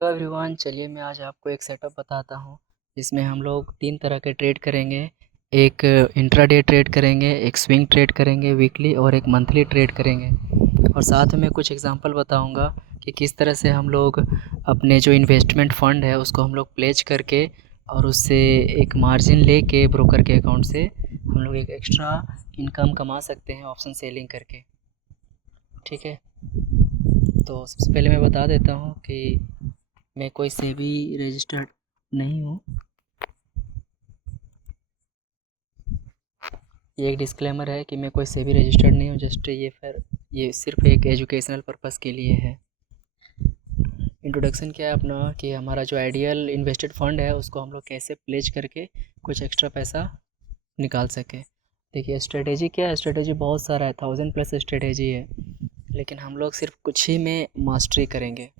तो एवरीवन, चलिए मैं आज आपको एक सेटअप बताता हूँ जिसमें हम लोग 3 तरह के ट्रेड करेंगे। एक इंट्राडे ट्रेड करेंगे, एक स्विंग ट्रेड करेंगे वीकली और एक मंथली ट्रेड करेंगे। और साथ में कुछ एग्जांपल बताऊँगा कि किस तरह से हम लोग अपने जो इन्वेस्टमेंट फ़ंड है उसको हम लोग प्लेज करके और उससे एक मार्जिन लेके ब्रोकर के अकाउंट से हम लोग एक एक्स्ट्रा इनकम कमा सकते हैं ऑप्शन सेलिंग करके। ठीक है, तो सबसे पहले मैं बता देता हूँ कि मैं कोई सेबी रजिस्टर्ड नहीं हूँ। ये एक डिस्क्लेमर है कि मैं कोई सेबी रजिस्टर्ड नहीं हूँ। जस्ट ये सिर्फ एक एजुकेशनल पर्पस के लिए है। इंट्रोडक्शन क्या है अपना कि हमारा जो आइडियल इन्वेस्टेड फंड है उसको हम लोग कैसे प्लेज करके कुछ एक्स्ट्रा पैसा निकाल सकें। देखिए स्ट्रेटेजी क्या है, स्ट्रेटेजी बहुत सारा है, 1000+ स्ट्रेटेजी है, लेकिन हम लोग सिर्फ कुछ ही में मास्टरी करेंगे।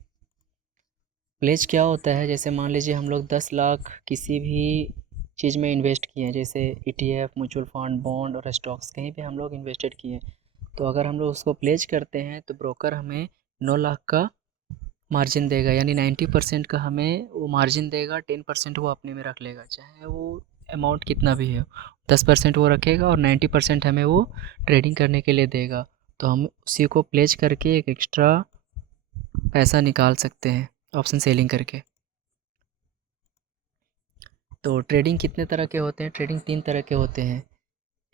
प्लेज क्या होता है, जैसे मान लीजिए हम लोग 10 लाख किसी भी चीज़ में इन्वेस्ट किए हैं, जैसे ETF, म्यूचुअल फंड, बॉन्ड और स्टॉक्स कहीं पे हम लोग इन्वेस्टेड किए हैं। तो अगर हम लोग उसको प्लेज करते हैं तो ब्रोकर हमें 9 लाख का मार्जिन देगा, यानी 90% का हमें वो मार्जिन देगा, 10% वो अपने में रख लेगा, चाहे वो अमाउंट कितना भी है। 10% वो रखेगा और 90% हमें वो ट्रेडिंग करने के लिए देगा। तो हम उसी को प्लेज करके एक एक्स्ट्रा पैसा निकाल सकते हैं ऑप्शन सेलिंग करके। तो ट्रेडिंग कितने तरह के होते हैं? ट्रेडिंग 3 तरह के होते हैं।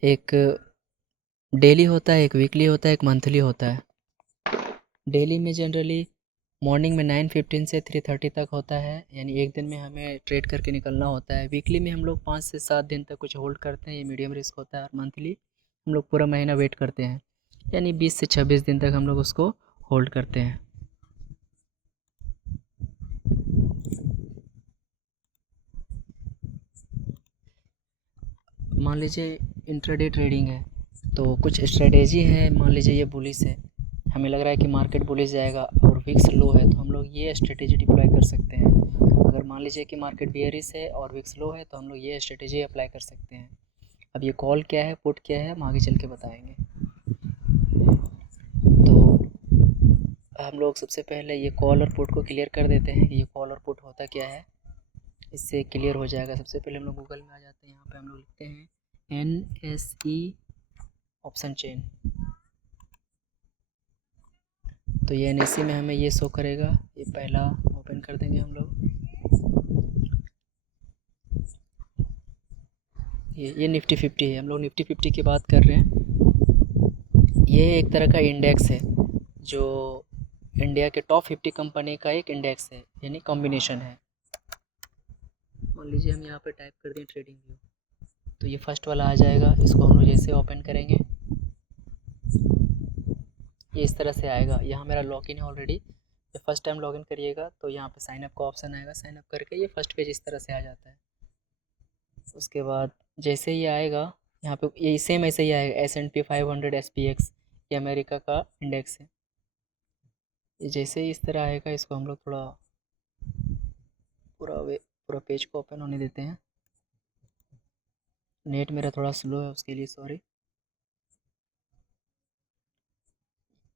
एक डेली होता है, एक वीकली होता है, एक मंथली होता है। डेली में जनरली मॉर्निंग में 9:15 से 3:30 तक होता है, यानी एक दिन में हमें ट्रेड करके निकलना होता है। वीकली में हम लोग 5 से 7 दिन तक कुछ होल्ड करते हैं, ये मीडियम रिस्क होता है। और मंथली हम लोग पूरा महीना वेट करते हैं, यानी 20 से 26 दिन तक हम लोग उसको होल्ड करते हैं। मान लीजिए इंट्राडे ट्रेडिंग है तो कुछ स्ट्रेटेजी है। मान लीजिए ये बुलिश है, हमें लग रहा है कि मार्केट बुलिश जाएगा और विक्स लो है, तो हम लोग ये स्ट्रेटेजी डिप्लॉय कर सकते हैं। अगर मान लीजिए कि मार्केट बियरिश है और विक्स लो है, तो हम लोग ये स्ट्रेटेजी अप्लाई कर सकते हैं। अब ये कॉल क्या है, पुट क्या है, हम आगे चल के बताएंगे। तो हम लोग सबसे पहले ये कॉल और पुट को क्लियर कर देते हैं कि ये कॉल और पुट होता क्या है, इससे क्लियर हो जाएगा। सबसे पहले हम लोग गूगल में आ जाते हैं, यहाँ पे हम लोग लिखते हैं NSE ऑप्शन चेन। तो ये NSE में हमें ये शो करेगा, ये पहला ओपन कर देंगे हम लोग। ये निफ्टी 50 है, हम लोग निफ्टी 50 की बात कर रहे हैं। ये एक तरह का इंडेक्स है जो इंडिया के टॉप 50 कंपनी का एक इंडेक्स है, यानी कॉम्बिनेशन है। मान लीजिए हम यहाँ पे टाइप कर दें ट्रेडिंग व्यू, तो ये फर्स्ट वाला आ जाएगा। इसको हम लोग जैसे ओपन करेंगे ये इस तरह से आएगा। यहाँ मेरा लॉगिन है ऑलरेडी। जब फर्स्ट टाइम लॉगिन करिएगा तो यहाँ पे साइन अप का ऑप्शन आएगा, साइन अप करके ये फर्स्ट पेज इस तरह से आ जाता है। उसके बाद जैसे ही आएगा यहाँ पे ये सेम ऐसे ही आएगा, S&P 500 SPX, ये अमेरिका का इंडेक्स है। ये जैसे ही इस तरह आएगा, इसको हम लोग थोड़ा पूरा पेज को ओपन होने देते हैं। नेट मेरा थोड़ा स्लो है, उसके लिए सॉरी।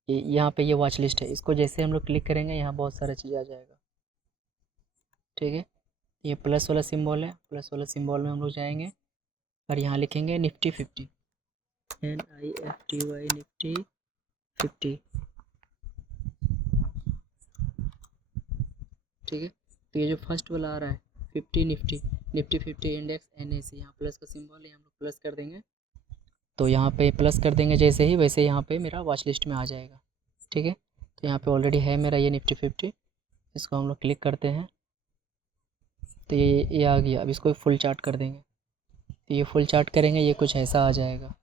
यहाँ पे ये वॉच लिस्ट है, इसको जैसे हम लोग क्लिक करेंगे यहाँ बहुत सारा चीज़ आ जाएगा। ठीक है, ये प्लस वाला सिंबल है, प्लस वाला सिंबल में हम लोग जाएंगे और यहाँ लिखेंगे निफ्टी 50, NIFTY निफ्टी 50। ठीक है, तो ये जो फर्स्ट वाला आ रहा है 50 निफ्टी 50 इंडेक्स NSE, यहाँ प्लस का सिंबल है, हम लोग प्लस कर देंगे। तो यहाँ पे प्लस कर देंगे जैसे ही, वैसे यहाँ पे मेरा वॉच लिस्ट में आ जाएगा। ठीक है, तो यहाँ पे ऑलरेडी है मेरा ये निफ्टी 50, इसको हम लोग क्लिक करते हैं तो ये आ गया। अब इसको फुल चार्ट कर देंगे, तो ये फुल चार्ट करेंगे, ये कुछ ऐसा आ जाएगा।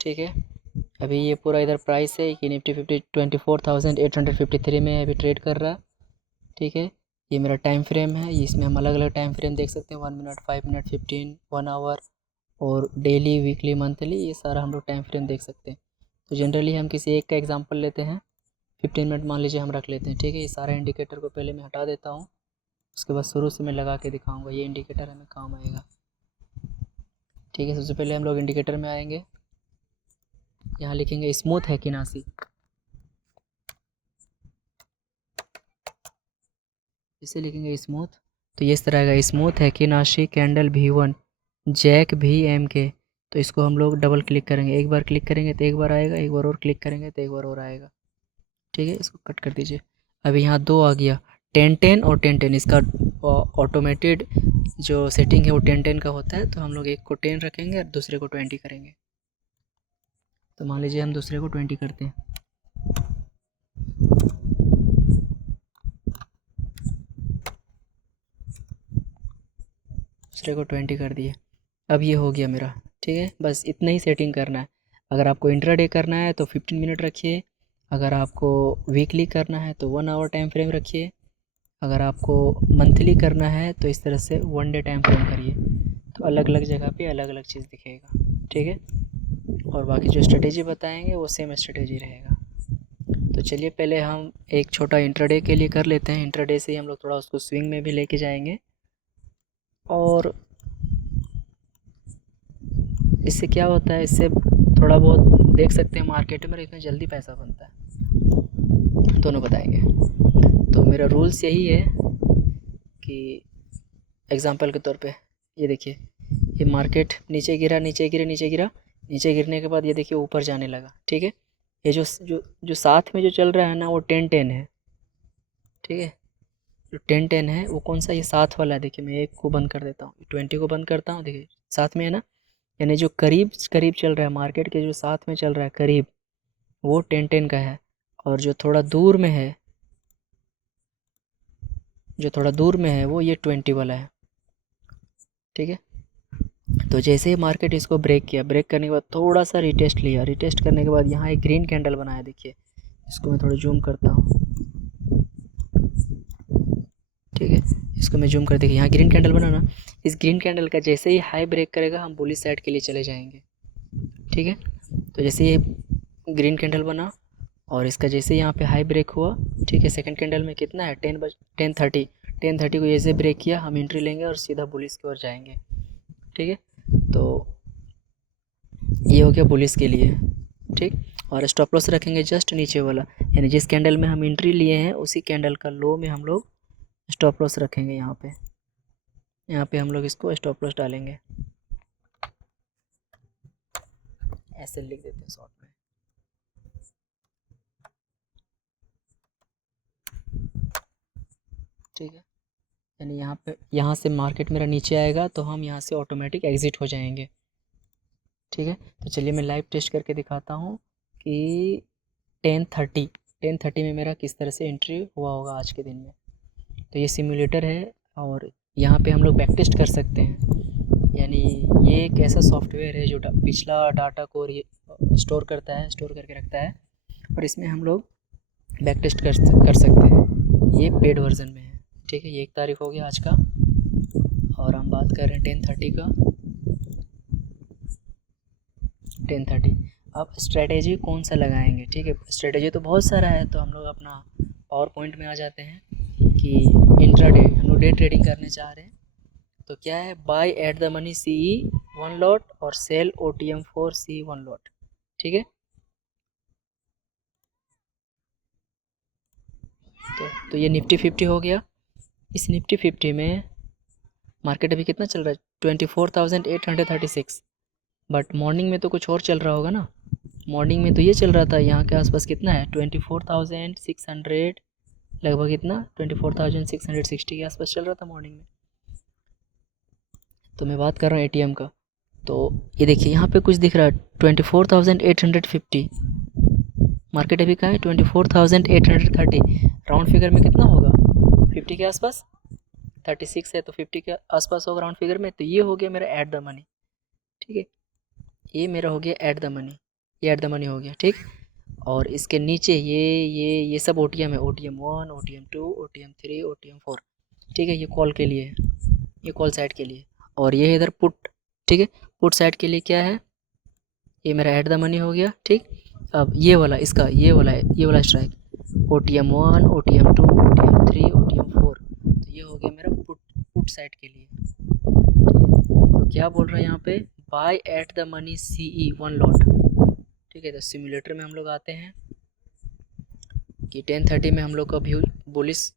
ठीक है, अभी ये पूरा इधर प्राइस है कि निफ्टी 50 24,853 में अभी ट्रेड कर रहा है। ठीक है, ये मेरा टाइम फ्रेम है, इसमें हम अलग अलग टाइम फ्रेम देख सकते हैं, 1 मिनट, 5 मिनट, 15, 1 आवर और डेली, वीकली, मंथली, ये सारा हम लोग टाइम फ्रेम देख सकते हैं। तो जनरली हम किसी एक का एग्जांपल लेते हैं, 15 मिनट मान लीजिए हम रख लेते हैं। ठीक है, ये सारे इंडिकेटर को पहले मैं हटा देता हूँ, उसके बाद शुरू से मैं लगा के दिखाऊंगा, ये इंडिकेटर हमें काम आएगा। ठीक है, सबसे पहले हम लोग इंडिकेटर में आएंगे, यहाँ लिखेंगे स्मूथ है कि नासी। इसे लिखेंगे स्मूथ, तो ये इस तरह का स्मूथ है कि नाशी कैंडल V1 जैक VMK। तो इसको हम लोग डबल क्लिक करेंगे, एक बार क्लिक करेंगे तो एक बार आएगा, एक बार और क्लिक करेंगे तो एक बार और आएगा। ठीक है, इसको कट कर दीजिए। अभी यहाँ 2 आ गया, 10-10 और 10-10। इसका ऑटोमेटेड जो सेटिंग है वो 10-10 का होता है, तो हम लोग एक को 10 रखेंगे और दूसरे को 20 करेंगे। तो मान लीजिए हम दूसरे को 20 करते हैं। दूसरे को 20 कर दिए। अब ये हो गया मेरा। ठीक है, बस इतना ही सेटिंग करना है। अगर आपको इंट्राडे करना है तो 15 मिनट रखिए, अगर आपको वीकली करना है तो 1 आवर टाइम फ्रेम रखिए, अगर आपको मंथली करना है तो इस तरह से 1 डे टाइम फ्रेम करिए। तो अलग अलग जगह पे अलग अलग चीज़ दिखेगा। ठीक है, और बाकी जो स्ट्रेटेजी बताएंगे वो सेम स्ट्रेटेजी रहेगा। तो चलिए पहले हम एक छोटा इंट्राडे के लिए कर लेते हैं। इंट्राडे से ही हम लोग थोड़ा उसको स्विंग में भी लेके जाएंगे, और इससे क्या होता है, इससे थोड़ा बहुत देख सकते हैं मार्केट में, इतना जल्दी पैसा बनता है, दोनों बताएंगे। तो मेरा रूल्स यही है कि एग्जांपल के तौर पे ये देखिए, ये मार्केट नीचे गिरा, नीचे गिरा, नीचे गिरा, नीचे गिरने के बाद ये देखिए ऊपर जाने लगा। ठीक है, ये जो साथ में जो चल रहा है ना वो 10-10 है। ठीक है, जो 10-10 है वो कौन सा, ये साथ वाला है। देखिए मैं एक को बंद कर देता हूँ, 20 को बंद करता हूँ, देखिए साथ में है ना, यानी जो करीब करीब चल रहा है मार्केट के, जो साथ में चल रहा है करीब, वो 10-10 का है। और जो थोड़ा दूर में है, जो थोड़ा दूर में है वो ये 20 वाला है। ठीक है, तो जैसे ही मार्केट इसको ब्रेक किया, ब्रेक करने के बाद थोड़ा सा रिटेस्ट लिया, रिटेस्ट करने के बाद यहाँ एक ग्रीन कैंडल बनाया। देखिए इसको मैं थोड़ा जूम करता हूँ। ठीक है, इसको मैं जूम कर, देखिए यहाँ ग्रीन कैंडल बना ना, इस ग्रीन कैंडल का जैसे ही हाई ब्रेक करेगा हम बुलिश साइड के लिए चले जाएंगे। ठीक है, तो जैसे ये ग्रीन कैंडल बना और इसका जैसे यहाँ पे हाई ब्रेक हुआ, ठीक है, सेकंड कैंडल में कितना है 10:30 को जैसे ब्रेक किया हम एंट्री लेंगे और सीधा बुलिश की ओर जाएंगे। ठीक है, तो ये हो गया बुलिश के लिए। ठीक, और स्टॉप लॉस रखेंगे जस्ट नीचे वाला, यानी जिस कैंडल में हम एंट्री लिए हैं उसी कैंडल का लो में हम लोग स्टॉप लॉस रखेंगे। यहाँ पे हम लोग इसको स्टॉप लॉस डालेंगे, ऐसे लिख देते हैं शॉर्ट में। ठीक है, यानी यहाँ से मार्केट मेरा नीचे आएगा तो हम यहाँ से ऑटोमेटिक एग्ज़िट हो जाएंगे। ठीक है, तो चलिए मैं लाइव टेस्ट करके दिखाता हूँ कि 10:30 में मेरा किस तरह से एंट्री हुआ होगा आज के दिन में। तो ये सिम्युलेटर है और यहाँ पे हम लोग बैक टेस्ट कर सकते हैं। यानी ये एक ऐसा सॉफ्टवेयर है जो पिछला डाटा को स्टोर करता है, स्टोर करके रखता है, और इसमें हम लोग बैक टेस्ट कर सकते हैं। ये पेड वर्जन में है। ठीक है, ये 1 तारीख हो गया आज का, और हम बात कर रहे हैं 10:30 का। 10:30 अब स्ट्रेटेजी कौन सा लगाएंगे। ठीक है, स्ट्रेटेजी तो बहुत सारा है, तो हम लोग अपना पावर पॉइंट में आ जाते हैं कि इंट्राडे हम लोग डे ट्रेडिंग करने चाह रहे हैं। तो क्या है, bye at the money CE 1 lot और सेल OTM 4 CE 1 लॉट। ठीक है, तो ये निफ्टी 50 हो गया। इस निफ्टी 50 में मार्केट अभी कितना चल रहा है, 24,836। बट मॉर्निंग में तो कुछ और चल रहा होगा ना। मॉर्निंग में तो ये चल रहा था, यहाँ के आसपास कितना है 24,600, लगभग इतना 24,660 के आसपास चल रहा था मॉर्निंग में। तो मैं बात कर रहा हूँ ATM का, तो ये देखिए यहाँ पे कुछ दिख रहा है 24,850। मार्केट अभी कहाँ है 24,830। राउंड फिगर में कितना होगा 50 के आसपास, 36 है तो 50 के आसपास होगा राउंड फिगर में। तो ये हो गया मेरा एट द मनी। ठीक है, ये मेरा हो गया एट द मनी, ये एट द मनी हो गया। ठीक, और इसके नीचे ये सब OTM है, OTM 1, OTM 2, OTM 3, OTM 4। ठीक है, ये कॉल के लिए है, ये कॉल साइड के लिए, और ये इधर पुट। ठीक है, पुट साइड के लिए क्या है, ये मेरा एट द मनी हो गया। ठीक, अब ये वाला इसका ये वाला strike OTM 1, OTM 2, OTM 3, OTM 4, तो ये हो गया मेरा पुट साइड के लिए। तो क्या बोल रहा है यहाँ पे, bye at the money CE 1 lot. ठीक है, तो सिम्युलेटर में हम लोग आते हैं कि 10:30 में हम लोग का व्यू बुलिश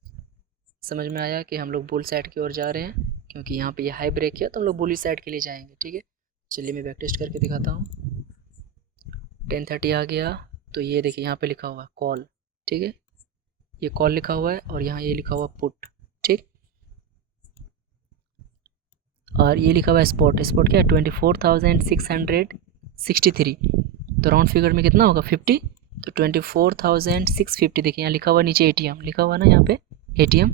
समझ में आया कि हम लोग बुल साइड की ओर जा रहे हैं, क्योंकि यहाँ पे ये हाई ब्रेक किया तो हम लोग बुली साइड के लिए जाएंगे। ठीक है, चलिए मैं बैक टेस्ट करके दिखाता हूँ। 10:30 आ गया तो ये देखिए यहाँ पे लिखा हुआ है कॉल। ठीक है, ये कॉल लिखा हुआ है और यहाँ ये लिखा हुआ पुट। ठीक, और ये लिखा हुआ है स्पॉट। स्पॉट क्या है? 24,663। तो राउंड फिगर में कितना होगा? 50। तो 24,650। देखिए यहाँ लिखा हुआ नीचे ATM लिखा हुआ ना यहाँ पे ATM।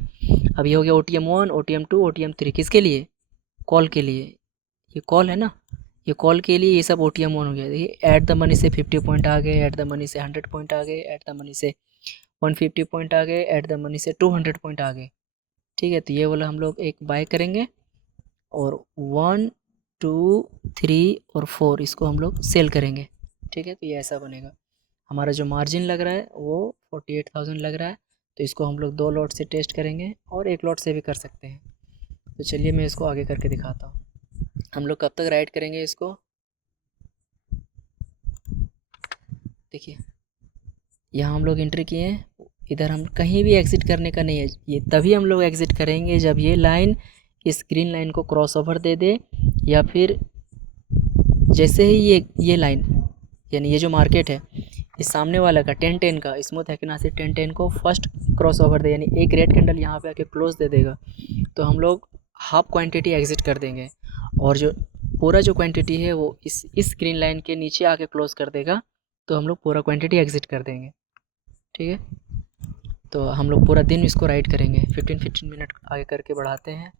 अब ये हो गया OTM 1, OTM 2, OTM 3। किसके लिए? कॉल के लिए। ये कॉल है ना, ये कॉल के लिए ये सब OTM 1 हो गया। देखिए ऐट द मनी से 50 पॉइंट आ गए, ऐट द मनी से 100 पॉइंट आ गए, ऐट द मनी से 150 पॉइंट आ गए, ऐट द मनी से 200 पॉइंट आ गए। ठीक है, तो ये वाला हम लोग एक बाय करेंगे और 1, 2, 3 और 4 इसको हम लोग सेल करेंगे। ठीक है, तो ये ऐसा बनेगा। हमारा जो मार्जिन लग रहा है वो 48,000 लग रहा है। तो इसको हम लोग 2 लॉट से टेस्ट करेंगे और 1 लॉट से भी कर सकते हैं। तो चलिए मैं इसको आगे करके दिखाता हूँ। हम लोग कब तक राइड करेंगे इसको? देखिए यहाँ हम लोग एंट्री किए हैं, इधर हम कहीं भी एग्ज़िट करने का नहीं है। ये तभी हम लोग एग्ज़िट करेंगे जब ये लाइन इस ग्रीन लाइन को क्रॉस ओवर दे दे, या फिर जैसे ही ये लाइन यानी ये जो मार्केट है इस सामने वाला का 10-10 का स्मूथ एक्नासी 10-10 को फर्स्ट क्रॉस ओवर दे, यानी एक रेड कैंडल यहाँ पे आके क्लोज दे देगा, तो हम लोग हाफ क्वांटिटी एग्ज़िट कर देंगे। और जो पूरा जो क्वांटिटी है वो इस ग्रीन लाइन के नीचे आके क्लोज कर देगा, तो हम लोग पूरा क्वांटिटी एग्ज़िट कर देंगे। ठीक है, तो हम लोग पूरा दिन इसको राइड करेंगे। 15-15 मिनट आगे करके बढ़ाते हैं।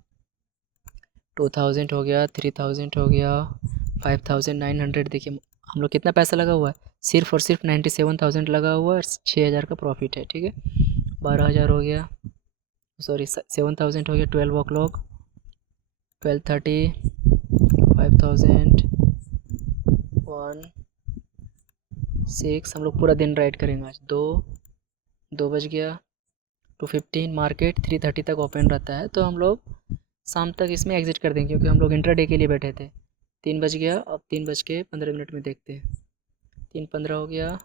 2000 हो गया, 3000 हो गया, 5900। देखिए हम लोग कितना पैसा लगा हुआ है? सिर्फ और सिर्फ 97,000 लगा हुआ है और 6000 का प्रॉफिट है। ठीक है, 12,000 हो गया, सॉरी 7000 हो गया। 12 o'clock, 12:30, 5000, 1, 6। हम लोग पूरा दिन राइड करेंगे आज। 2 बज गया, 2:15। मार्केट 3:30 तक ओपन रहता है, तो हम लोग शाम तक इसमें एग्ज़िट कर देंगे, क्योंकि हम लोग इंट्राडे के लिए बैठे थे। 3 बज गया, अब 3:15 में देखते हैं। 3:15 हो गया,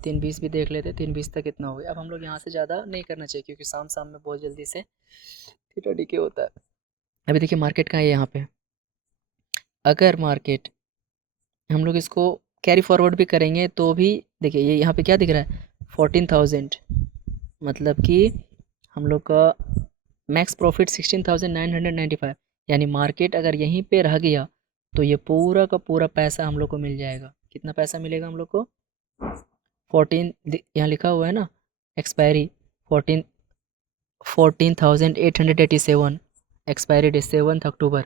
3:20 भी देख लेते हैं। 3:20 तक कितना हो गया? अब हम लोग यहाँ से ज़्यादा नहीं करना चाहिए, क्योंकि शाम में बहुत जल्दी से TTD होता है। अभी देखिए मार्केट कहाँ है यहाँ पे। अगर मार्केट हम लोग इसको कैरी फॉरवर्ड भी करेंगे तो भी देखिए ये यहाँ पे क्या दिख रहा है? 14,000। मतलब कि हम लोग का मैक्स प्रॉफिट 16,995। यानी मार्केट अगर यहीं पे रह गया तो ये पूरा का पूरा पैसा हम लोग को मिल जाएगा। कितना पैसा मिलेगा हम लोग को? 14, यहाँ लिखा हुआ है ना एक्सपायरी 14,887, एक्सपायरी डेट 7 अक्टूबर,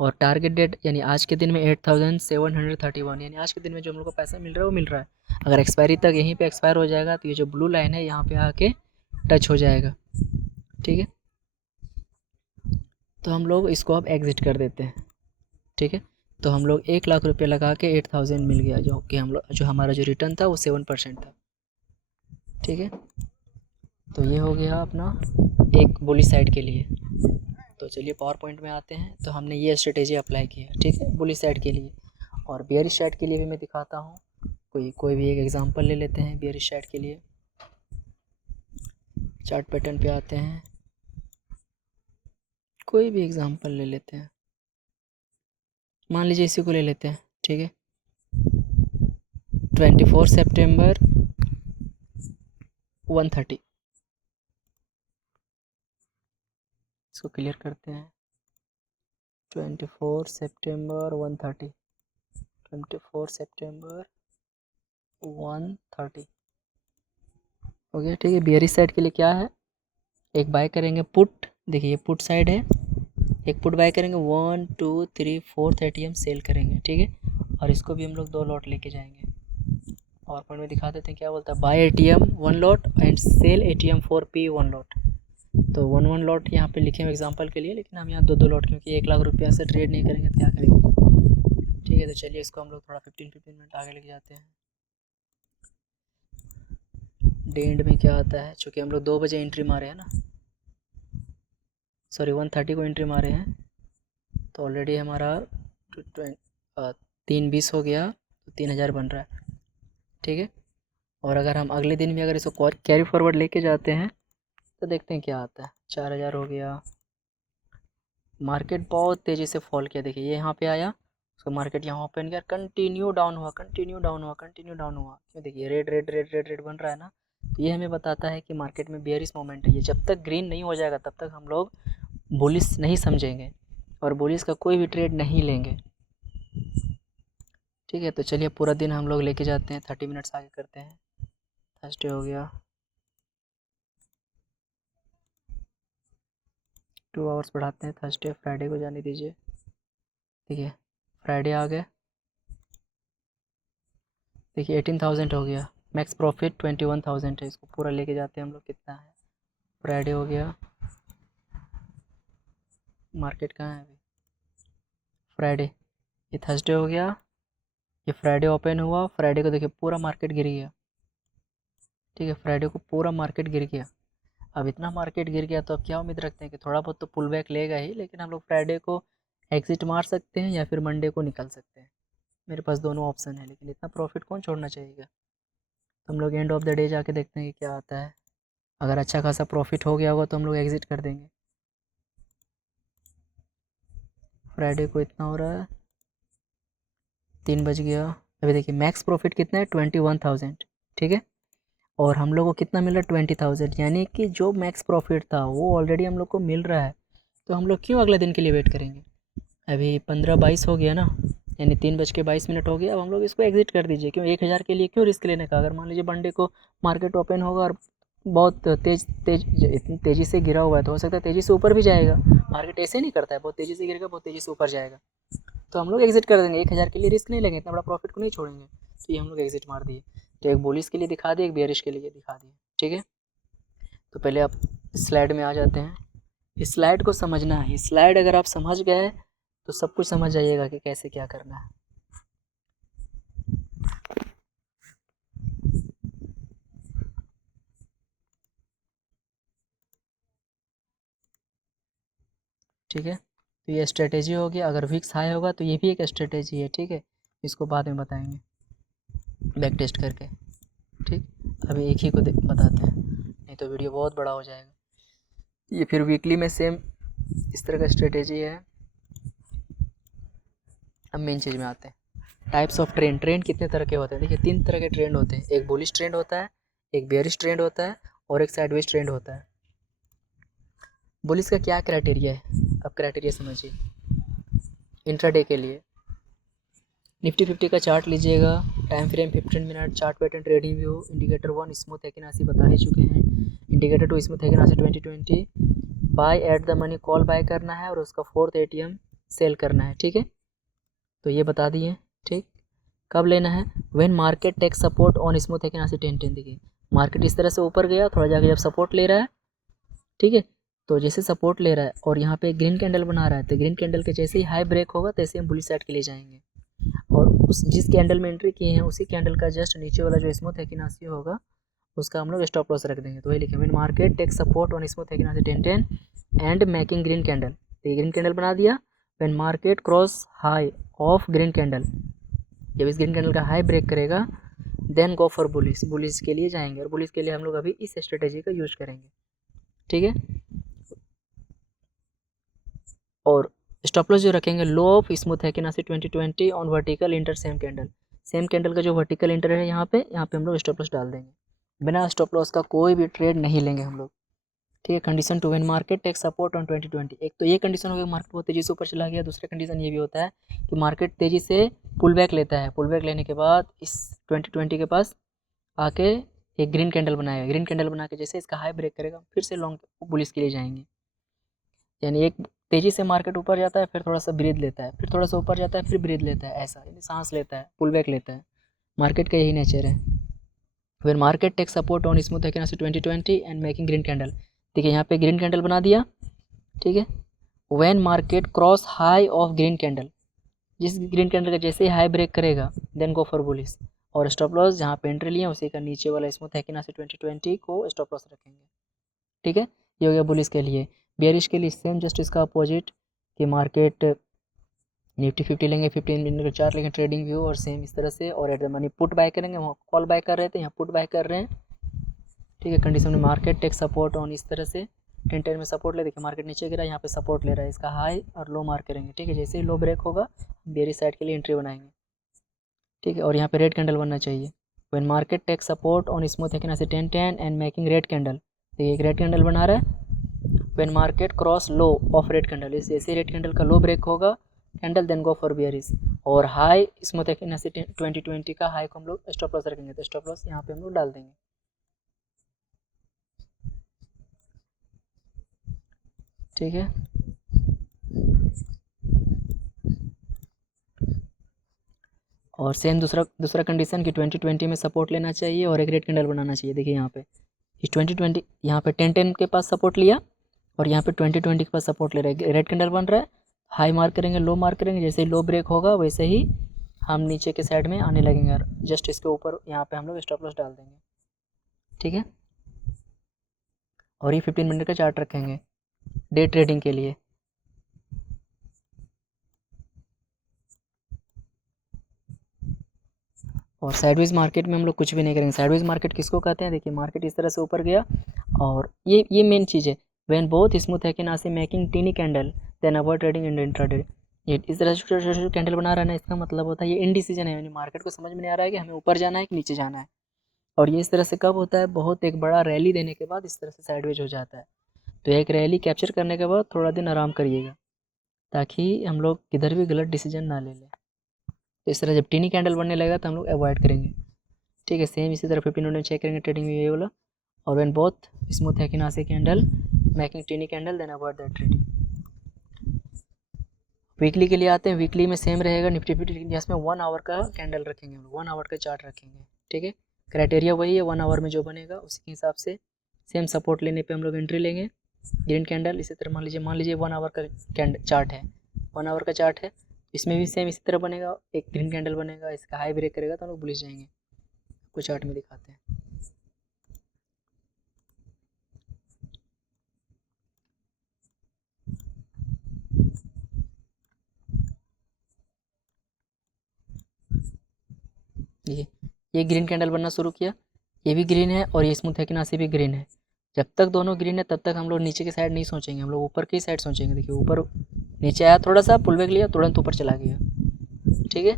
और टारगेट डेट यानी आज के दिन में 8,731। यानी आज के दिन में जो हम लोग को पैसा मिल रहा है वो मिल रहा है। अगर एक्सपायरी तक यहीं पे एक्सपायर हो जाएगा तो ये जो ब्लू लाइन है यहाँ पे आके टच हो जाएगा। ठीक है, तो हम लोग इसको अब एग्ज़िट कर देते हैं। ठीक है, तो हम लोग 1,00,000 रुपये लगा के 8,000 मिल गया, जो कि हम लोग जो हमारा जो रिटर्न था वो 7% था। ठीक है, तो ये हो गया अपना एक बुलिश साइड के लिए। तो चलिए पावर पॉइंट में आते हैं। तो हमने ये स्ट्रेटेजी अप्लाई किया, ठीक है, बुलिश साइड के लिए। और बेयरिश साइड के लिए भी मैं दिखाता हूँ। कोई भी एक एग्जांपल ले लेते हैं बेयरिश साइड के लिए। चार्ट पैटर्न पे आते हैं, कोई भी एग्जांपल ले लेते हैं। मान लीजिए इसी को ले लेते हैं। ठीक है, 24 सितंबर 1:30। इसको क्लियर करते हैं। 24 सितंबर 1:30, 24 सितंबर 1:30 हो गया। ठीक है, बेयरिश साइड के लिए क्या है? एक बाय करेंगे पुट। देखिए ये पुट साइड है, एक पुट बाय करेंगे। 1, 2, 3, 4 ATM सेल करेंगे। ठीक है, और इसको भी हम लोग 2 लॉट लेके जाएंगे। और पॉइंट में दिखा देते हैं क्या बोलता है। Buy ATM 1 lot and sell ATM 4P 1 lot. तो 1 लॉट यहाँ पे लिखे हैं एग्जांपल के लिए, लेकिन हम यहाँ 2 लॉट, क्योंकि 1,00,000 रुपया से ट्रेड नहीं करेंगे तो क्या करेंगे। ठीक है, तो चलिए इसको हम लोग थोड़ा 15 मिनट आगे लेके जाते हैं। डे एंड में क्या आता है, चूँकि हम लोग 2 बजे एंट्री मारे हैं ना, सॉरी 1:30 को एंट्री मारे हैं, तो ऑलरेडी हमारा 3:20 हो गया, तो 3,000 बन रहा है। ठीक है, और अगर हम अगले दिन भी अगर इसको कैरी फॉरवर्ड लेके जाते हैं तो देखते हैं क्या आता है। 4000 हो गया। मार्केट बहुत तेज़ी से फॉल किया, देखिए ये यहाँ पे आया, उसका मार्केट यहाँ ओपन किया, कंटिन्यू डाउन हुआ, कंटिन्यू डाउन हुआ, कंटिन्यू डाउन हुआ। क्यों, देखिए red red red red red बन रहा है ना, तो ये हमें बताता है कि मार्केट में बेयरिश मोमेंट है। ये जब तक ग्रीन नहीं हो जाएगा तब तक हम लोग बुलिश नहीं समझेंगे और बुलिश का कोई भी ट्रेड नहीं लेंगे। ठीक है, तो चलिए पूरा दिन हम लोग लेके जाते हैं, 30 मिनट्स आगे करते हैं। थर्सडे हो गया, 2 आवर्स बढ़ाते हैं, थर्सडे फ्राइडे को जाने दीजिए। ठीक है, फ्राइडे आ गए, देखिए 18,000 हो गया, मैक्स प्रॉफिट 21,000 है, इसको पूरा लेके जाते हैं हम लोग, कितना है। फ्राइडे हो गया, मार्केट कहाँ है अभी, फ्राइडे, ये थर्सडे हो गया, ये फ्राइडे ओपन हुआ, फ्राइडे को देखिए पूरा मार्केट गिर गया। ठीक है, फ्राइडे को पूरा मार्केट गिर गया। अब इतना मार्केट गिर गया तो अब क्या उम्मीद रखते हैं कि थोड़ा बहुत तो पुल बैक लेगा ही, लेकिन हम लोग फ्राइडे को एग्जिट मार सकते हैं या फिर मंडे को निकल सकते हैं। मेरे पास दोनों ऑप्शन है, लेकिन इतना प्रॉफिट कौन छोड़ना चाहेगा। तो हम लोग एंड ऑफ द डे जाके देखते हैं कि क्या आता है। अगर अच्छा खासा प्रॉफिट हो गया होगा तो हम लोग एग्जिट कर देंगे। फ्राइडे को इतना हो रहा है, 3 बज गया। अभी देखिए मैक्स प्रॉफिट कितना है, 21,000। ठीक है, और हम लोग को कितना मिल रहा है, 20,000, यानी कि जो मैक्स प्रॉफिट था वो ऑलरेडी हम लोग को मिल रहा है। तो हम लोग क्यों अगले दिन के लिए वेट करेंगे। अभी 15-22 हो गया ना, यानी 3:22 हो गया। अब हम लोग इसको एग्जिट कर दीजिए, क्यों 1000 के लिए क्यों रिस्क लेने का। अगर मान लीजिए मंडे को मार्केट ओपन होगा और बहुत इतनी तेज़ी से गिरा हुआ है, तो हो सकता है तेज़ी से ऊपर भी जाएगा। मार्केट ऐसे नहीं करता है, बहुत तेज़ी से गिरेगा, बहुत तेज़ी से ऊपर जाएगा, तो हम लोग एग्जिट कर देंगे। 1000 के लिए रिस्क नहीं लेंगे, इतना बड़ा प्रॉफिट को नहीं छोड़ेंगे, तो ये हम लोग एग्जिट मार दिए। तो एक बुलिश के लिए दिखा दिए, एक बेयरिश के लिए दिखा दिए। ठीक है, तो पहले आप स्लाइड में आ जाते हैं। इस स्लाइड को समझना है, इस स्लाइड अगर आप समझ गए तो सब कुछ समझ जाइएगा कि कैसे क्या करना है। ठीक है, तो ये स्ट्रेटेजी होगी। अगर विक्स हाई होगा तो ये भी एक स्ट्रेटेजी है। ठीक है, इसको बाद में बताएंगे बैक टेस्ट करके। ठीक, अभी एक ही को बताते हैं, नहीं तो वीडियो बहुत बड़ा हो जाएगा। ये फिर वीकली में सेम इस तरह का स्ट्रेटेजी है। अब मेन चीज़ में आते हैं, टाइप्स ऑफ ट्रेंड। ट्रेंड कितने तरह के होते हैं, देखिए 3 तरह के ट्रेंड होते हैं। एक बुलिश ट्रेंड होता है, एक बेयरिश ट्रेंड होता है, और एक साइडवेज ट्रेंड होता है। बुलिश का क्या क्राइटेरिया है, अब क्राइटेरिया समझिए। इंट्राडे के लिए निफ्टी 50 का चार्ट लीजिएगा, time frame 15 minute, chart pattern, trading view, indicator 1 smooth एक्नासी बता ही चुके हैं, इंडिकेटर 2 स्मूथ एक्नासी 2020, buy at the money call buy करना है और उसका 4th ATM सेल करना है। ठीक है, तो ये बता दिए। ठीक, कब लेना है, when market take support on smooth एक्नासी 10-10। देखिए मार्केट इस तरह से ऊपर गया, थोड़ा जाके जब सपोर्ट ले रहा है, ठीक है, तो जैसे सपोर्ट ले रहा है और यहाँ पे ग्रीन कैंडल बना रहा है, तो ग्रीन कैंडल के जैसे ही हाई ब्रेक होगा तैसे हम बुलिश साइड के लिए जाएंगे, और उस जिस कैंडल में एंट्री किए हैं उसी कैंडल का जस्ट नीचे वाला जो स्मूथ एक्नासी होगा उसका हम लोग स्टॉप लॉस रख देंगे। तो वही लिखे, when market take support on smooth एक्नासी 10-10 एंड मेकिंग ग्रीन कैंडल, तो ये ग्रीन कैंडल बना दिया। When market cross high of green candle, जब इस ग्रीन कैंडल का हाई ब्रेक करेगा then go for bullish, bullish के लिए जाएंगे, और बुलिश के लिए हम लोग अभी इस स्ट्रेटेजी का यूज करेंगे। ठीक है, और स्टॉप लॉस जो रखेंगे, लो ऑफ स्मूथ एक्नासी 2020 on vertical inter same candle, same candle का जो वर्टिकल इंटर है यहाँ पे हम लोग स्टॉप लॉस डाल देंगे। बिना स्टॉप लॉस का कोई भी ट्रेड नहीं लेंगे हम लोग। ठीक है, condition 2, when market take support on 2020। एक तो ये कंडीशन हो गया मार्केट बहुत तेजी से ऊपर चला गया, दूसरा कंडीशन ये भी होता है कि मार्केट तेजी से पुल बैक लेता है, पुल बैक लेने के बाद इस 2020 के पास आके एक ग्रीन कैंडल बनाएगा, ग्रीन कैंडल बना के जैसे इसका हाई ब्रेक करेगा फिर से लॉन्ग बुलिश के लिए जाएंगे। यानी एक तेज़ी से मार्केट ऊपर जाता है, फिर थोड़ा सा ब्रीथ लेता है, फिर थोड़ा सा ऊपर जाता है, फिर ब्रीथ लेता है, ऐसा यानी सांस लेता है, पुल बैक लेता है। मार्केट का यही नेचर है। फिर market take support on smooth एक्नासी 2020 एंड मेकिंग ग्रीन कैंडल, देखिए यहाँ पे ग्रीन कैंडल बना दिया। ठीक है, when market cross high of green candle, जिस ग्रीन कैंडल का जैसे ही हाई ब्रेक करेगा देन गो फॉर बुलिश, और स्टॉप लॉस जहाँ पे एंट्री लिए उसी का नीचे वाला स्मूथ एक्नासी 2020 को स्टॉप लॉस रखेंगे। ठीक है, ये हो गया बुलिश के लिए। बेयरिश के लिए सेम जस्ट इसका अपोजिट कि मार्केट निफ्टी 50 लेंगे, 15 मिनट का चार्ट लेंगे, ट्रेडिंग व्यू, और सेम इस तरह से, और eight the money put buy करेंगे, वहाँ कॉल बाय कर रहे थे यहाँ पुट बाय कर रहे हैं। ठीक है, कंडीशन में मार्केट टेक सपोर्ट ऑन इस तरह से 10-10 में सपोर्ट ले, देखिए मार्केट नीचे गिरा, यहाँ पे सपोर्ट ले रहा है, इसका हाई और लो मार्क करेंगे, ठीक है। जैसे ही लो ब्रेक होगा बेयरिश साइड के लिए एंट्री बनाएंगे, ठीक है। और यहाँ पे रेड कैंडल बनना चाहिए। When market take support on smooth thickness 10-10 and making red candle, देखिए एक रेड कैंडल बना रहा है। When market cross low of red candle, इस जैसे रेड कैंडल का लो ब्रेक होगा candle, then go for bearish. और हाई स्मूथ थिकनेस 2020 का हाई को हम लोग स्टॉप लॉस रखेंगे, तो स्टॉप लॉस यहाँ पे हम लोग डाल देंगे, ठीक है। और सेम दूसरा कंडीशन कि 2020 में सपोर्ट लेना चाहिए और एक रेड कैंडल बनाना चाहिए। देखिए यहाँ पे इस 2020 यहाँ पे 10-10 के पास सपोर्ट लिया और यहाँ पे 2020 के पास सपोर्ट ले रहा है, रेड कैंडल बन रहा है, हाई मार्क करेंगे, लो मार्क करेंगे, जैसे ही लो ब्रेक होगा वैसे ही हम नीचे के साइड में आने लगेंगे और जस्ट इसके ऊपर यहाँ पे हम लोग स्टॉप लॉस डाल देंगे, ठीक है। और ये 15 मिनट का चार्ट रखेंगे डे ट्रेडिंग के लिए। और साइडवेज मार्केट में हम लोग कुछ भी नहीं करेंगे। साइडवेज मार्केट किसको कहते हैं, देखिए मार्केट इस तरह से ऊपर गया और ये मेन चीज़ है, व्हेन बोथ स्मूथ है कि ना से making tiny candle then avoid trading in intraday. ये इस तरह से छोटे कैंडल बना रहा है ना, इसका मतलब होता है ये इनडिसीजन है, यानी मार्केट को समझ में नहीं आ रहा है कि हमें ऊपर जाना है कि नीचे जाना है। और ये इस तरह से कब होता है, बहुत एक बड़ा रैली देने के बाद इस तरह से साइडवेज हो जाता है। तो एक रैली कैप्चर करने के बाद थोड़ा दिन आराम करिएगा ताकि हम लोग किधर भी गलत डिसीजन ना ले लें। तो इस तरह जब टीनी कैंडल बनने लगेगा तो हम लोग अवॉइड करेंगे, ठीक है। सेम इसी तरह 15 मिनट में चेक करेंगे ट्रेडिंग में ये वाला। और व्हेन बोथ स्मूथ है कि ना से candle making tiny candle then avoid that trading. Weekly के लिए आते हैं, वीकली में सेम रहेगा निफ्टी फिफ्टी, जिसमें 1 आवर का कैंडल रखेंगे हम लोग, 1 आवर का चार्ट रखेंगे, ठीक है। क्राइटेरिया वही है, 1 आवर में जो बनेगा उसी के हिसाब से सेम सपोर्ट लेने पे हम लोग एंट्री लेंगे। ग्रीन कैंडल इसी तरह मान लीजिए 1 आवर का चार्ट है, 1 आवर का चार्ट है, इसमें भी सेम इसी तरह बनेगा, एक ग्रीन कैंडल बनेगा, इसका हाई ब्रेक करेगा तो हम लोग बुलिश जाएंगे। कुछ चार्ट में दिखाते हैं। ये ग्रीन कैंडल बनना शुरू किया, ये भी ग्रीन है और ये स्मूथ है से भी ग्रीन है। जब तक दोनों ग्रीन है तब तक हम लोग नीचे की साइड नहीं सोचेंगे, हम लोग ऊपर की साइड सोचेंगे। देखिए ऊपर नीचे आया, थोड़ा सा पुल बैक लिया, तुरंत ऊपर चला गया, ठीक है।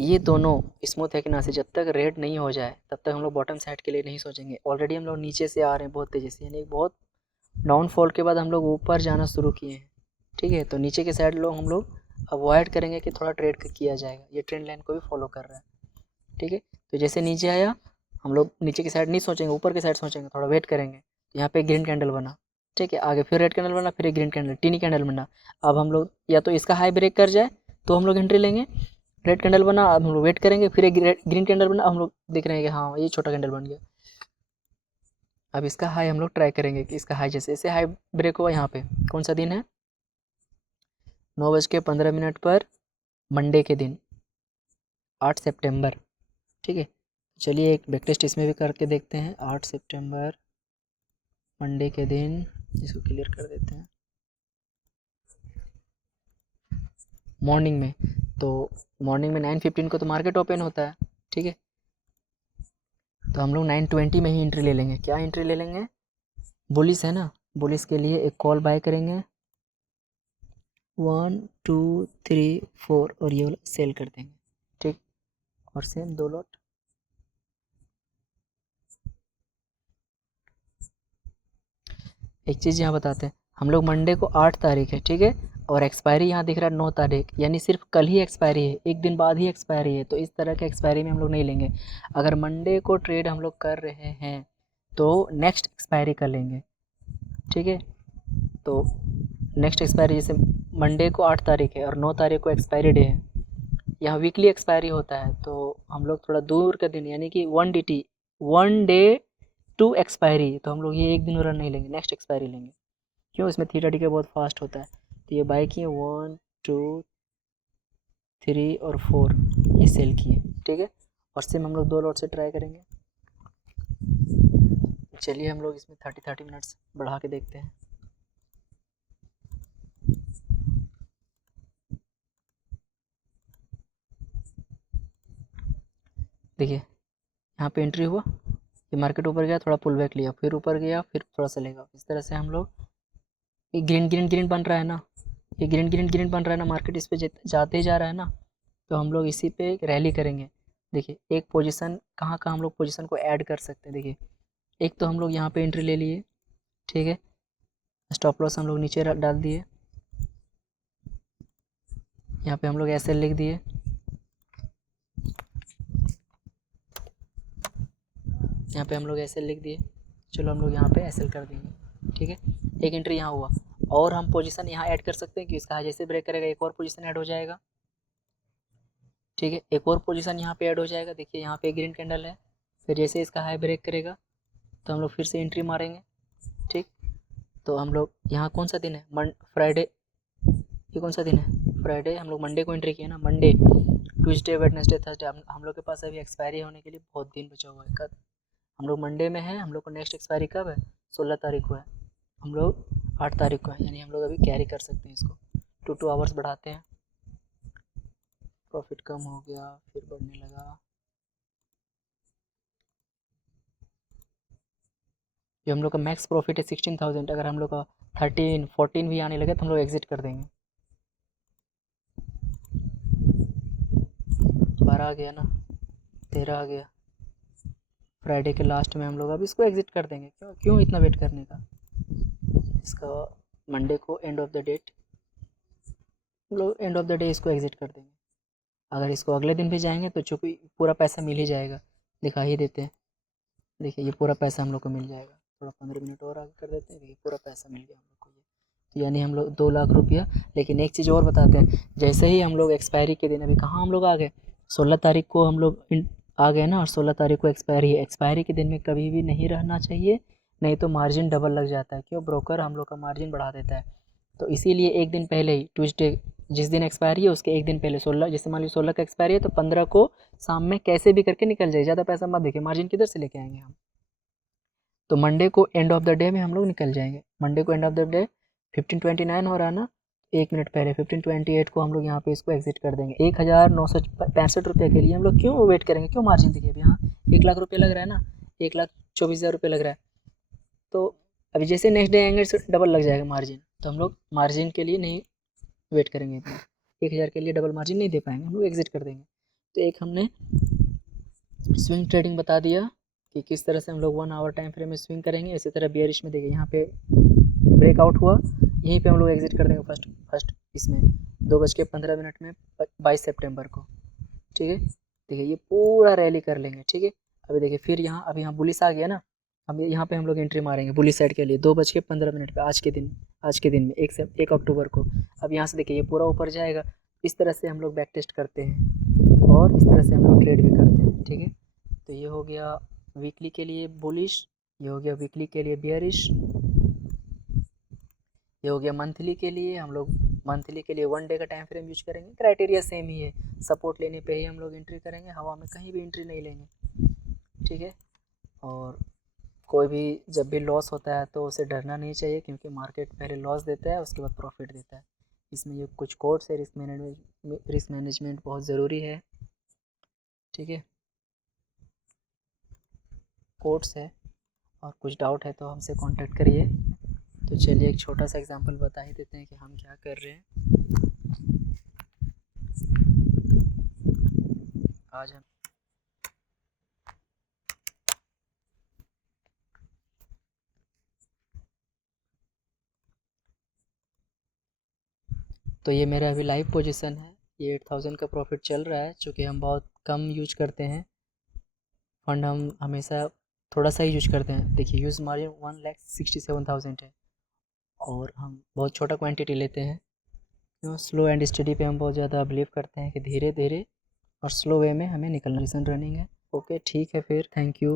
ये दोनों स्मूथ है से जब तक रेड नहीं हो जाए तब तक हम लोग बॉटम साइड के लिए नहीं सोचेंगे। ऑलरेडी हम लोग नीचे से आ रहे हैं बहुत तेज़ी से, यानी बहुत डाउनफॉल के बाद हम लोग ऊपर जाना शुरू किए हैं, ठीक है। तो नीचे के साइड लोग हम लोग अवॉइड करेंगे कि थोड़ा ट्रेड किया जाएगा, ये ट्रेंड लाइन को भी फॉलो कर रहा है, ठीक है। तो जैसे नीचे आया हम लोग नीचे की साइड नहीं सोचेंगे, ऊपर की साइड सोचेंगे, थोड़ा वेट करेंगे। तो यहाँ पे ग्रीन कैंडल बना, ठीक है, आगे फिर रेड कैंडल बना, फिर एक ग्रीन कैंडल टीनी कैंडल बना। अब हम लोग या तो इसका हाई ब्रेक कर जाए तो हम लोग एंट्री लेंगे, रेड कैंडल बना, अब हम लोग वेट करेंगे, फिर एक ग्रीन कैंडल बना, हम लोग देख रहे हैं कि हाँ ये छोटा कैंडल बन गया। अब इसका हाई हम लोग ट्राई करेंगे कि इसका हाई जैसे हाई ब्रेक हुआ यहाँ पे, कौन सा दिन है, 9:15 पर मंडे के दिन 8 सितंबर, ठीक है। चलिए एक बैक टेस्ट इसमें भी करके देखते हैं। 8 सितंबर मंडे के दिन, इसको क्लियर कर देते हैं, मॉर्निंग में। तो मॉर्निंग में 9:15 को तो मार्केट ओपन होता है, ठीक है। तो हम लोग 9:20 में ही एंट्री ले लेंगे। क्या एंट्री ले लेंगे, बुलिस है ना, बुलिस के लिए एक कॉल बाय करेंगे 1 2 3 4 और ये वाला सेल कर देंगे, ठीक। और सेम 2 लॉट। एक चीज़ यहाँ बताते हैं, हम लोग मंडे को 8 तारीख है, ठीक है, और एक्सपायरी यहाँ दिख रहा है 9 तारीख, यानी सिर्फ कल ही एक्सपायरी है, एक दिन बाद ही एक्सपायरी है। तो इस तरह के एक्सपायरी में हम लोग नहीं लेंगे। अगर मंडे को ट्रेड हम लोग कर रहे हैं तो नेक्स्ट एक्सपायरी कर लेंगे, ठीक है। तो नेक्स्ट एक्सपायरी जैसे मंडे को 8 तारीख है और 9 तारीख को एक्सपायरी डे है, यहाँ वीकली एक्सपायरी होता है, तो हम लोग थोड़ा दूर का दिन यानी कि 1 डे टू एक्सपायरी, तो हम लोग ये एक दिन और नहीं लेंगे, नेक्स्ट एक्सपायरी लेंगे। क्यों, इसमें थीटा डी के बहुत फास्ट होता है। तो ये बाई किए 1 2 3 और 4, ये सेल किए, ठीक है। और सेम हम लोग 2 लॉट से ट्राई करेंगे। चलिए हम लोग इसमें 30 मिनट्स बढ़ा के देखते हैं। देखिए यहाँ पे एंट्री हुआ, ये मार्केट ऊपर गया, थोड़ा पुल बैक लिया, फिर ऊपर गया, फिर थोड़ा सा लेगा। इस तरह से हम लोग, ये ग्रीन ग्रीन ग्रीन बन रहा है ना, ये ग्रीन ग्रीन ग्रीन बन रहा है ना, मार्केट इस पे जाते ही जा रहा है ना, तो हम लोग इसी पे रैली करेंगे। देखिए एक पोजीशन कहाँ कहाँ हम लोग पोजीशन को ऐड कर सकते हैं। देखिए एक तो हम लोग यहाँ पे एंट्री ले लिए, ठीक है, स्टॉप लॉस हम लोग नीचे डाल दिए, यहाँ पे हम लोग एसएल लिख दिए, यहाँ पे हम लोग एसएल लिख दिए। चलो हम लोग यहाँ पे एसएल कर देंगे, ठीक है। एक एंट्री यहाँ हुआ, और हम पोजीशन यहाँ ऐड कर सकते हैं कि इसका जैसे ब्रेक करेगा एक और पोजीशन ऐड हो जाएगा, ठीक है। एक और पोजीशन यहाँ पे ऐड हो जाएगा। देखिए यहाँ पे ग्रीन कैंडल है, फिर जैसे इसका हाई ब्रेक करेगा तो हम लोग फिर से एंट्री मारेंगे, ठीक। तो हम लोग यहाँ कौन सा दिन है, फ्राइडे, ये कौन सा दिन है, फ्राइडे। हम लोग मंडे को एंट्री किया ना, मंडे, ट्यूसडे, वेडनेसडे, थर्सडे। हम लोग के पास अभी एक्सपायरी होने के लिए बहुत दिन बचा हुआ है। कब हम लोग मंडे में है, हम लोग को नेक्स्ट एक्सपायरी कब है, 16 तारीख को है, हम लोग 8 तारीख को है, यानी हम लोग अभी कैरी कर सकते हैं इसको। 2 आवर्स बढ़ाते हैं, प्रॉफिट कम हो गया फिर बढ़ने लगा। जो हम लोग का मैक्स प्रॉफिट है 16,000, अगर हम लोग का 13 14 भी आने लगे तो हम लोग एग्जिट कर देंगे। 12 आ गया ना, 13 आ गया, फ्राइडे के लास्ट में हम लोग अब इसको एग्जिट कर देंगे। क्यों इतना वेट करने का, इसका मंडे को एंड ऑफ द डेट, हम लोग एंड ऑफ द डे इसको एग्जिट कर देंगे। अगर इसको अगले दिन भी जाएंगे तो चूँकि पूरा पैसा मिल ही जाएगा, दिखा ही देते हैं। देखिए ये पूरा पैसा हम लोग को मिल जाएगा, थोड़ा 15 मिनट और आगे कर देते हैं। देखिए पूरा पैसा मिल गया हम लोग को ये, तो यानी हम लोग 2 लाख रुपया। लेकिन एक चीज़ और बताते हैं, जैसे ही हम लोग एक्सपायरी के दिन, अभी कहाँ हम लोग आ गए, 16 तारीख को हम लोग आ गए ना, और 16 तारीख को एक्सपायरी है। एक्सपायरी के दिन में कभी भी नहीं रहना चाहिए, नहीं तो मार्जिन डबल लग जाता है। क्यों, ब्रोकर हम लोग का मार्जिन बढ़ा देता है। तो इसीलिए एक दिन पहले ही, ट्यूसडे जिस दिन एक्सपायरी है उसके एक दिन पहले, 16, जैसे मान लीजिए 16 का एक्सपायरी है तो 15 को शाम में कैसे भी करके निकल जाए, ज़्यादा पैसा मत देखिए, मार्जिन किधर से लेके आएंगे हम। तो मंडे को एंड ऑफ द डे में हम लोग निकल जाएंगे। मंडे को एंड ऑफ द डे 1529 हो रहा है ना, 1 मिनट पहले 1528 को हम लोग यहाँ पे इसको एग्जिट कर देंगे। 1965 रुपये के लिए हम लोग क्यों वेट करेंगे, क्यों मार्जिन देखिए अभी यहाँ 1 लाख रुपये लग रहा है ना, 1,24,000 रुपये लग रहा है। तो अभी जैसे नेक्स्ट डे आएंगे डबल लग जाएगा मार्जिन, तो हम लोग मार्जिन के लिए नहीं वेट करेंगे इतना, 1,000 के लिए डबल मार्जिन नहीं दे पाएंगे, हम लोग एग्जिट कर देंगे। तो एक हमने स्विंग ट्रेडिंग बता दिया कि किस तरह से हम लोग 1 आवर टाइम फ्रेम में स्विंग करेंगे। इसी तरह बियरिश में देखिए यहाँ पे ब्रेकआउट हुआ, यहीं पे हम लोग एग्जिट कर देंगे फर्स्ट इसमें 2:15 में 22 सितंबर को, ठीक है। देखिए ये पूरा रैली कर लेंगे, ठीक है। अभी देखिए फिर यहाँ, अभी यहाँ बुलिस आ गया ना, अब यहाँ पे हम लोग एंट्री मारेंगे बुलिस साइड के लिए 2:15 पे, आज के दिन में 1 अक्टूबर को। अब यहाँ से देखिए ये पूरा ऊपर जाएगा। इस तरह से हम लोग बैक टेस्ट करते हैं और इस तरह से हम लोग ट्रेड भी करते हैं, ठीक है। तो ये हो गया वीकली के लिए बुलिश, ये हो गया वीकली के लिए बियरिश, ये हो गया मंथली के लिए। हम लोग मंथली के लिए 1 डे का टाइम फ्रेम यूज करेंगे, क्राइटेरिया सेम ही है, सपोर्ट लेने पे ही हम लोग एंट्री करेंगे, हवा में कहीं भी एंट्री नहीं लेंगे, ठीक है। और कोई भी जब भी लॉस होता है तो उसे डरना नहीं चाहिए, क्योंकि मार्केट पहले लॉस देता है उसके बाद प्रॉफिट देता है। इसमें ये कुछ कोड्स है, रिस्क मैनेजमेंट बहुत ज़रूरी है, ठीक है, कोड्स है। और कुछ डाउट है तो हमसे कांटेक्ट करिए। तो चलिए एक छोटा सा एग्जांपल बता ही देते हैं कि हम क्या कर रहे हैं। आज हम तो ये मेरा अभी लाइव पोजीशन है, ये 8000 का प्रॉफिट चल रहा है। चूँकि हम बहुत कम यूज करते हैं फंड, हम हमेशा थोड़ा सा ही यूज करते हैं। देखिए यूज़ मार्जिन 1,67,000 है और हम बहुत छोटा क्वांटिटी लेते हैं। क्यों, स्लो एंड स्टडी पे हम बहुत ज़्यादा बिलीव करते हैं कि धीरे धीरे और स्लो वे में हमें निकलना। रनिंग है, ओके ठीक है, फिर थैंक यू।